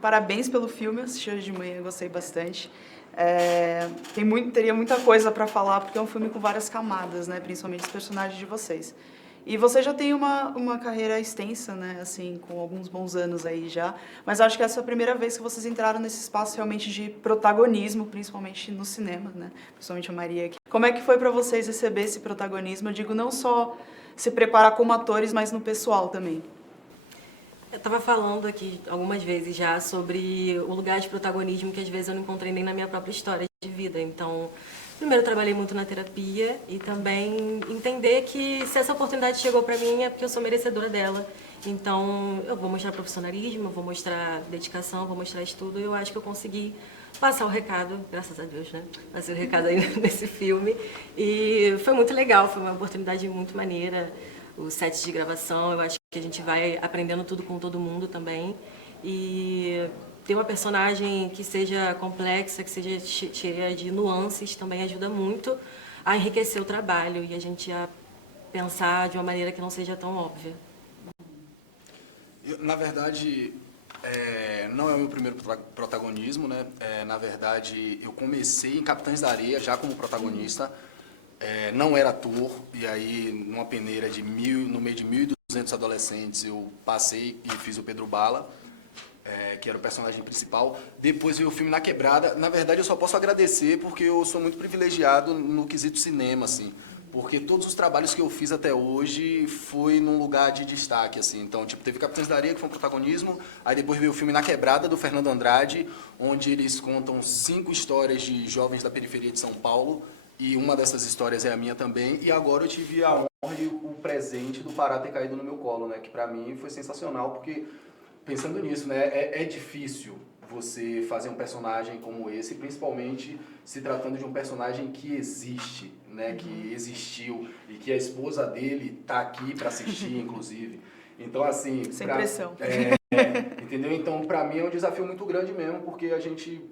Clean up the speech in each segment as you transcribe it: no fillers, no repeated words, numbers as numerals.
parabéns pelo filme, assisti hoje de manhã, gostei bastante. Teria muita coisa para falar, porque é um filme com várias camadas, né? Principalmente os personagens de vocês. E você já tem uma carreira extensa, né? Assim, com alguns bons anos aí já. Mas acho que essa é a primeira vez que vocês entraram nesse espaço realmente de protagonismo, principalmente no cinema, né? Principalmente a Maria aqui. Como é que foi para vocês receber esse protagonismo? Eu digo não só se preparar como atores, mas no pessoal também. Eu estava falando aqui algumas vezes já sobre o lugar de protagonismo que às vezes eu não encontrei nem na minha própria história de vida. Então, primeiro eu trabalhei muito na terapia e também entender que se essa oportunidade chegou para mim é porque eu sou merecedora dela. Então, eu vou mostrar profissionalismo, vou mostrar dedicação, vou mostrar estudo e eu acho que eu consegui passar o recado, graças a Deus, né? Passei o recado aí nesse filme e foi muito legal, foi uma oportunidade muito maneira. Os sets de gravação, eu acho que a gente vai aprendendo tudo com todo mundo também. E ter uma personagem que seja complexa, que seja cheia de nuances, também ajuda muito a enriquecer o trabalho e a gente a pensar de uma maneira que não seja tão óbvia. Na verdade, não é o meu primeiro protagonismo, né? Na verdade, eu comecei em Capitães da Areia já como protagonista. Não era ator, e aí numa peneira no meio de 1.200 adolescentes eu passei e fiz o Pedro Bala, que era o personagem principal. Depois veio o filme Na Quebrada. Na verdade eu só posso agradecer porque eu sou muito privilegiado no quesito cinema, assim, porque todos os trabalhos que eu fiz até hoje foi num lugar de destaque, assim. Então, tipo, teve Capitães da Areia, que foi um protagonismo, aí depois veio o filme Na Quebrada, do Fernando Andrade, onde eles contam 5 histórias de jovens da periferia de São Paulo, e uma dessas histórias é a minha também, e agora eu tive a honra e o presente do Pará ter caído no meu colo, né? Que pra mim foi sensacional, porque pensando nisso, né? É difícil você fazer um personagem como esse, principalmente se tratando de um personagem que existe, né? Que existiu, e que a esposa dele tá aqui pra assistir, inclusive. Então, assim... Sem pressão. Entendeu? Então, pra mim é um desafio muito grande mesmo, porque a gente...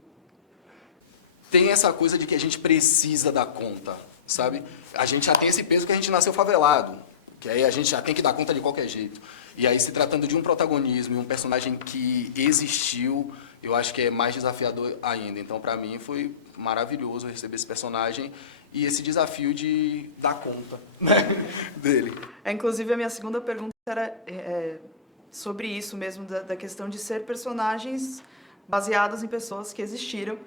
tem essa coisa de que a gente precisa dar conta, sabe? A gente já tem esse peso que a gente nasceu favelado, que aí a gente já tem que dar conta de qualquer jeito. E aí, se tratando de um protagonismo e um personagem que existiu, eu acho que é mais desafiador ainda. Então, pra mim, foi maravilhoso receber esse personagem e esse desafio de dar conta, né, dele. Inclusive, a minha segunda pergunta era sobre isso mesmo, da questão de ser personagens baseados em pessoas que existiram,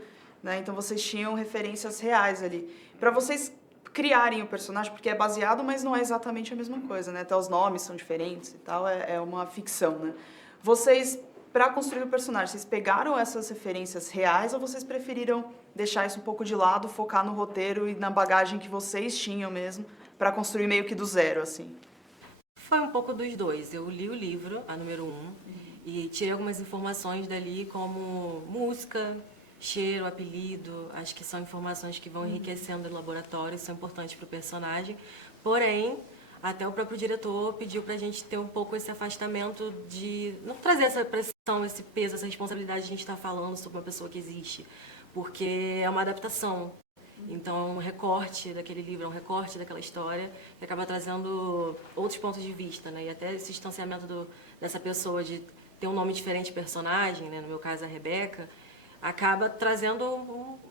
né? Então vocês tinham referências reais ali. Para vocês criarem o personagem, porque é baseado, mas não é exatamente a mesma coisa, né? Até os nomes são diferentes e tal, é uma ficção, né? Vocês, para construir o personagem, vocês pegaram essas referências reais ou vocês preferiram deixar isso um pouco de lado, focar no roteiro e na bagagem que vocês tinham mesmo, para construir meio que do zero, assim? Foi um pouco dos dois. Eu li o livro, a número 1, e tirei algumas informações dali, como música, cheiro, apelido. Acho que são informações que vão enriquecendo o laboratório, são importantes para o personagem. Porém, até o próprio diretor pediu para a gente ter um pouco esse afastamento de não trazer essa pressão, esse peso, essa responsabilidade de a gente estar falando sobre uma pessoa que existe, porque é uma adaptação. Então, é um recorte daquele livro, é um recorte daquela história, que acaba trazendo outros pontos de vista, né? E até esse distanciamento dessa pessoa de ter um nome diferente de personagem, né? No meu caso, a Rebeca, acaba trazendo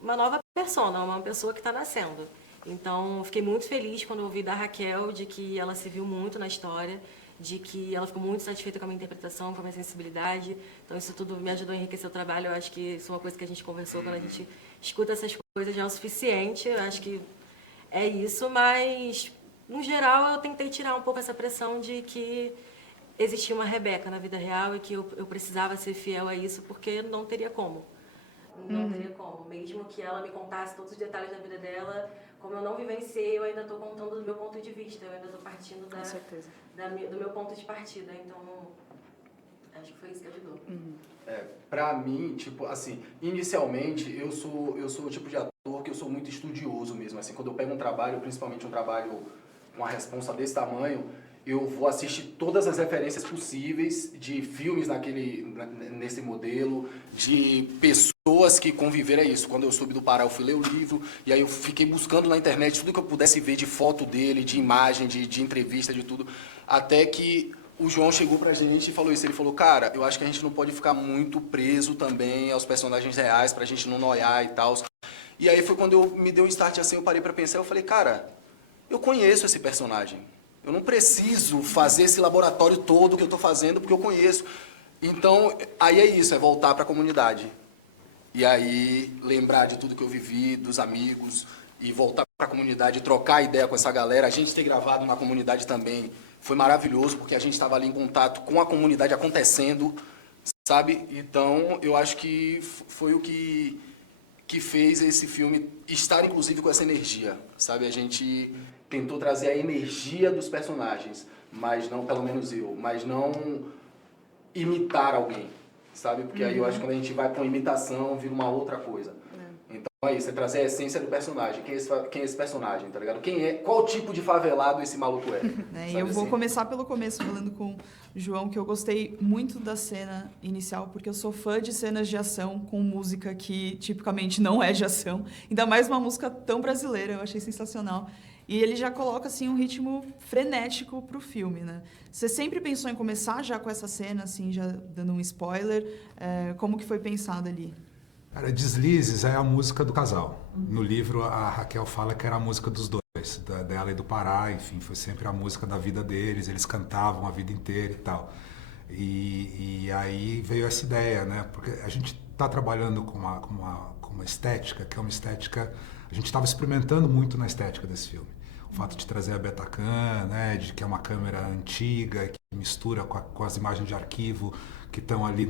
uma nova persona, uma pessoa que está nascendo. Então, fiquei muito feliz quando ouvi da Raquel de que ela se viu muito na história, de que ela ficou muito satisfeita com a minha interpretação, com a minha sensibilidade. Então, isso tudo me ajudou a enriquecer o trabalho. Eu acho que isso é uma coisa que a gente conversou, quando a gente escuta essas coisas já é o suficiente. Eu acho que é isso, mas, no geral, eu tentei tirar um pouco essa pressão de que existia uma Rebeca na vida real e que eu precisava ser fiel a isso, porque não teria como. Não teria como. Mesmo que ela me contasse todos os detalhes da vida dela, como eu não vivenciei, eu ainda estou contando do meu ponto de vista, eu ainda estou partindo do meu ponto de partida. Então, acho que foi isso que ajudou. Pra mim, tipo, assim, inicialmente, eu sou o tipo de ator que eu sou muito estudioso mesmo. Assim, quando eu pego um trabalho, principalmente um trabalho com uma responsa desse tamanho, eu vou assistir todas as referências possíveis de filmes nesse modelo, de pessoas que conviveram a isso. Quando eu soube do Pará, eu fui ler o livro, e aí eu fiquei buscando na internet tudo que eu pudesse ver de foto dele, de imagem, de entrevista, de tudo, até que o João chegou pra gente e falou isso. Ele falou, cara, eu acho que a gente não pode ficar muito preso também aos personagens reais pra gente não noiar e tal. E aí foi quando me deu um start assim, eu parei pra pensar, eu falei, cara, eu conheço esse personagem. Eu não preciso fazer esse laboratório todo que eu tô fazendo porque eu conheço. Então, aí é isso, é voltar pra comunidade. E aí lembrar de tudo que eu vivi, dos amigos, e voltar pra comunidade, trocar ideia com essa galera. A gente ter gravado na comunidade também foi maravilhoso, porque a gente estava ali em contato com a comunidade acontecendo, sabe? Então, eu acho que foi o que fez esse filme estar, inclusive, com essa energia, sabe? A gente tentou trazer a energia dos personagens, mas não, pelo menos eu, mas não imitar alguém, sabe? Porque aí eu acho que quando a gente vai com imitação, vira uma outra coisa. Então é isso, é trazer a essência do personagem. Quem é esse personagem, tá ligado? Qual tipo de favelado esse maluco é? E eu vou começar pelo começo, falando com o João, que eu gostei muito da cena inicial, porque eu sou fã de cenas de ação com música que tipicamente não é de ação. Ainda mais uma música tão brasileira, eu achei sensacional. E ele já coloca, assim, um ritmo frenético pro filme, né? Você sempre pensou em começar já com essa cena, assim, já dando um spoiler? Como que foi pensado ali? Cara, Deslizes é a música do casal. No livro, a Raquel fala que era a música dos dois, dela e do Pará, enfim, foi sempre a música da vida deles, eles cantavam a vida inteira e tal. E aí veio essa ideia, né? Porque a gente está trabalhando com uma estética, que é uma estética... A gente estava experimentando muito na estética desse filme. O fato de trazer a Betacam, né, de que é uma câmera antiga, que mistura com as imagens de arquivo que estão ali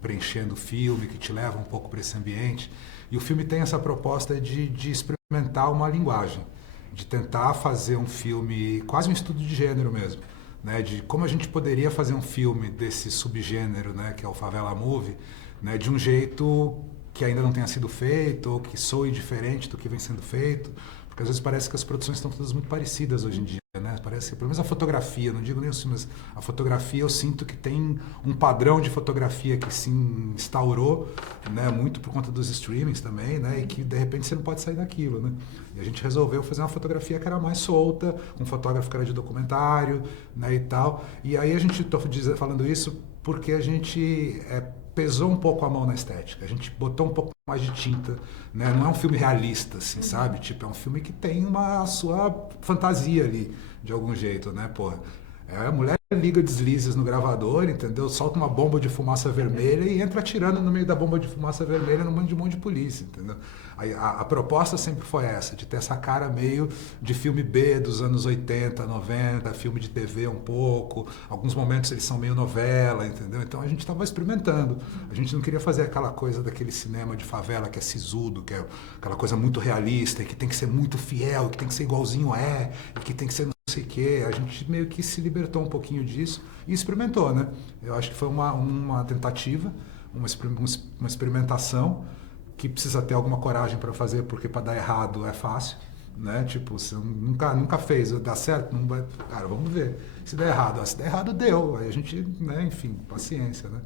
preenchendo o filme, que te leva um pouco para esse ambiente. E o filme tem essa proposta de experimentar uma linguagem, de tentar fazer um filme, quase um estudo de gênero mesmo, né, de como a gente poderia fazer um filme desse subgênero, né, que é o Favela Movie, né, de um jeito que ainda não tenha sido feito, ou que soe diferente do que vem sendo feito, porque às vezes parece que as produções estão todas muito parecidas hoje em dia, né? Parece que, pelo menos a fotografia, não digo nem os filmes, a fotografia eu sinto que tem um padrão de fotografia que se instaurou, né, muito por conta dos streamings também, né, e que de repente você não pode sair daquilo, né? E a gente resolveu fazer uma fotografia que era mais solta, um fotógrafo que era de documentário, né, e tal. E aí a gente, estou falando isso porque a gente pesou um pouco a mão na estética, a gente botou um pouco mais de tinta, né? Não é um filme realista, assim, sabe? Tipo, é um filme que tem a sua fantasia ali, de algum jeito, né, porra? A mulher liga deslizes no gravador, entendeu? Solta uma bomba de fumaça vermelha e entra atirando no meio da bomba de fumaça vermelha num monte de polícia, entendeu? A proposta sempre foi essa, de ter essa cara meio de filme B dos anos 80, 90, filme de TV um pouco, alguns momentos eles são meio novela, entendeu? Então a gente estava experimentando, a gente não queria fazer aquela coisa daquele cinema de favela que é sisudo, que é aquela coisa muito realista, e que tem que ser muito fiel, que tem que ser igualzinho e que tem que ser não sei o quê. A gente meio que se libertou um pouquinho disso e experimentou, né? Eu acho que foi uma tentativa, uma experimentação, que precisa ter alguma coragem para fazer, porque para dar errado é fácil, né? Tipo, você nunca fez, dá certo, não vai, cara, vamos ver. Se der errado, deu. Aí a gente, né, enfim, paciência, né?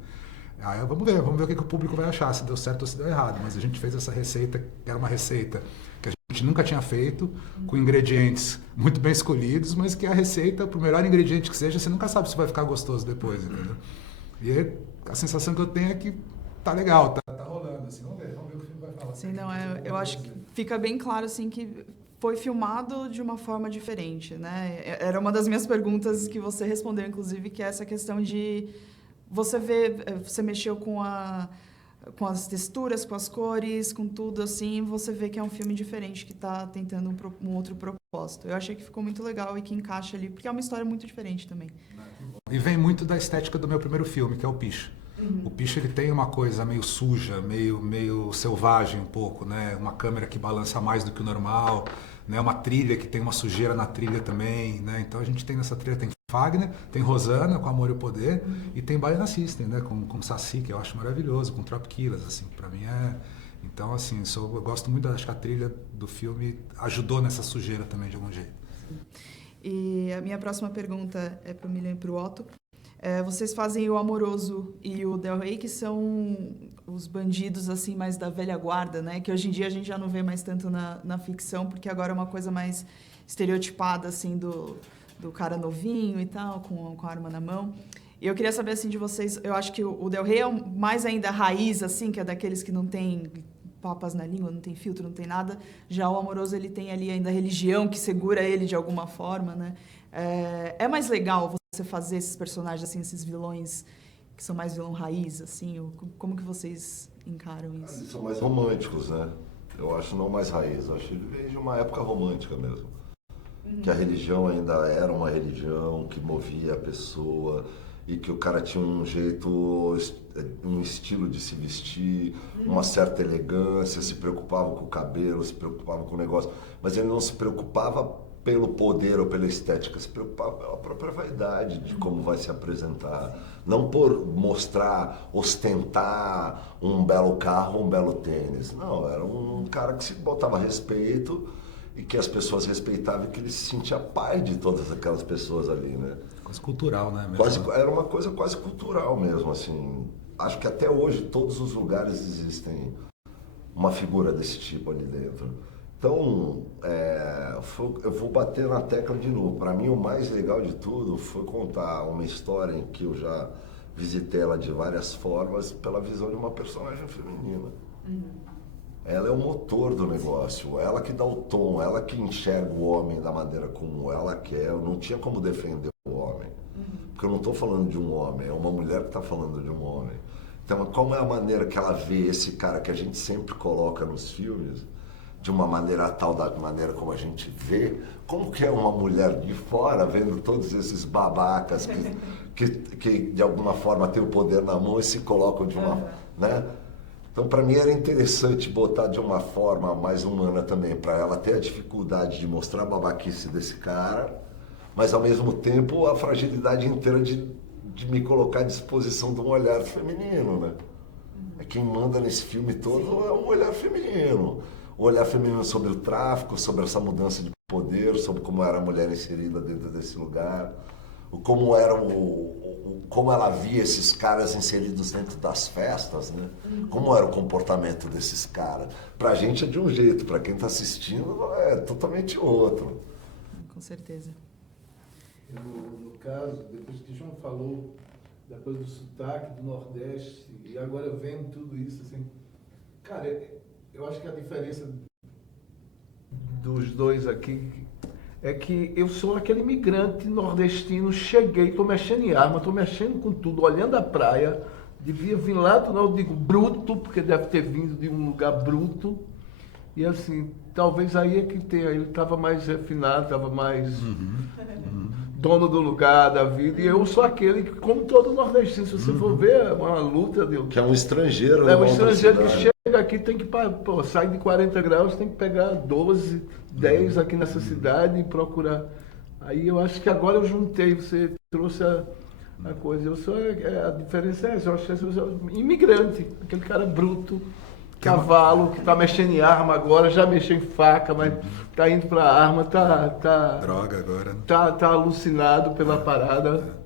Aí vamos ver o que o público vai achar, se deu certo ou se deu errado. Mas a gente fez essa receita, que era uma receita que a gente nunca tinha feito, com ingredientes muito bem escolhidos, mas que a receita, por melhor ingrediente que seja, você nunca sabe se vai ficar gostoso depois, entendeu? E aí, a sensação que eu tenho é que tá legal, tá rolando, assim, vamos ver o que o filme vai falar. Sim, não, eu acho que fica bem claro, assim, que foi filmado de uma forma diferente, né? Era uma das minhas perguntas que você respondeu, inclusive, que é essa questão de você ver, você mexeu com as texturas, com as cores, com tudo, assim, você vê que é um filme diferente, que está tentando um outro propósito. Eu achei que ficou muito legal e que encaixa ali, porque é uma história muito diferente também. E vem muito da estética do meu primeiro filme, que é o Picho. O Picho, ele tem uma coisa meio suja, meio selvagem um pouco, né? Uma câmera que balança mais do que o normal, né? Uma trilha que tem uma sujeira na trilha também, né? Então a gente tem nessa trilha, tem Fagner, tem Rosana com Amor e o Poder, e tem Baiana System, né? Com Saci, que eu acho maravilhoso, com Trop Killers, assim, pra mim é... Então, assim, eu gosto muito, acho que a trilha do filme ajudou nessa sujeira também, de algum jeito. E a minha próxima pergunta é para o Milian e para o Otto. Vocês fazem o Amoroso e o Del Rey, que são os bandidos assim mais da velha guarda, né? Que hoje em dia a gente já não vê mais tanto na ficção, porque agora é uma coisa mais estereotipada assim do cara novinho e tal, com a arma na mão. E eu queria saber, assim, de vocês, eu acho que o Del Rey é mais ainda raiz, assim, que é daqueles que não tem papas na língua, não tem filtro, não tem nada. Já o Amoroso, ele tem ali ainda a religião que segura ele de alguma forma, né? É mais legal você fazer esses personagens, assim, esses vilões que são mais vilão raiz, assim? Como que vocês encaram isso? Eles são mais românticos, né? Eu acho não mais raiz, eu acho que ele vem de uma época romântica mesmo. Que a religião ainda era uma religião que movia a pessoa e que o cara tinha um jeito, um estilo de se vestir, uma certa elegância, se preocupava com o cabelo, se preocupava com o negócio, mas ele não se preocupava pelo poder ou pela estética, se preocupava pela própria vaidade de como vai se apresentar, não por mostrar, ostentar um belo carro, um belo tênis, não, era um cara que se botava respeito e que as pessoas respeitavam e que ele se sentia pai de todas aquelas pessoas ali, né? Quase cultural, né? Era uma coisa quase cultural mesmo, assim. Acho que até hoje, todos os lugares existem uma figura desse tipo ali dentro. Então, eu vou bater na tecla de novo. Para mim, o mais legal de tudo foi contar uma história em que eu já visitei ela de várias formas pela visão de uma personagem feminina. Ela é o motor do negócio, ela que dá o tom, ela que enxerga o homem da maneira como ela quer. Eu não tinha como defender o homem, porque eu não estou falando de um homem, é uma mulher que está falando de um homem. Então, como é a maneira que ela vê esse cara que a gente sempre coloca nos filmes, de uma maneira tal, da maneira como a gente vê, como que é uma mulher de fora vendo todos esses babacas que de alguma forma têm o poder na mão e se colocam de uma... né? Então, para mim, era interessante botar de uma forma mais humana também, para ela ter a dificuldade de mostrar a babaquice desse cara, mas, ao mesmo tempo, a fragilidade inteira de me colocar à disposição de um olhar feminino, né? Quem manda nesse filme todo é um olhar feminino. Um olhar feminino sobre o tráfico, sobre essa mudança de poder, sobre como era a mulher inserida dentro desse lugar, como era como ela via esses caras inseridos dentro das festas, né? Como era o comportamento desses caras. Pra gente é de um jeito, pra quem tá assistindo é totalmente outro. Com certeza. No caso, depois que o João falou, depois do sotaque do Nordeste, e agora vendo tudo isso, assim, cara, eu acho que a diferença dos dois aqui é que eu sou aquele imigrante nordestino, cheguei, estou mexendo em arma, estou mexendo com tudo, olhando a praia, devia vir lá do norte, digo bruto, porque deve ter vindo de um lugar bruto, e assim, talvez aí é que tenha, ele estava mais refinado, estava mais dono do lugar, da vida, e eu sou aquele que, como todo nordestino, se você for ver, é uma luta de... Que é um estrangeiro. É um estrangeiro que chega aqui, tem que, sai de 40 graus, tem que pegar 12, 10 aqui nessa cidade e procurar. Aí eu acho que agora eu juntei, você trouxe a coisa. Eu sou, a diferença é essa, eu acho que eu sou imigrante, aquele cara bruto, cavalo, que está mexendo em arma agora, já mexeu em faca, mas está indo para a arma, tá droga agora. Tá alucinado pela parada.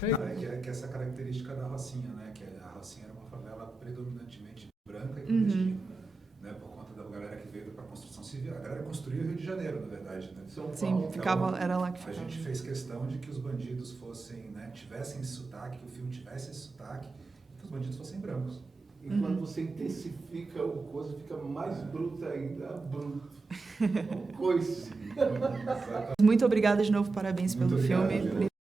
Que essa característica da Rocinha, né? Que a Rocinha era uma favela predominantemente branca e clandestina, né? Por conta da galera que veio para a construção civil. A galera construiu o Rio de Janeiro, na verdade, né? Sim, era lá que ficava. A gente fez questão de que os bandidos fossem, né? Tivessem esse sotaque, que o filme tivesse esse sotaque, e que os bandidos fossem brancos. E quando você intensifica o coisa, fica mais bruto ainda, bruto. Coisa. Muito obrigada de novo, parabéns pelo filme.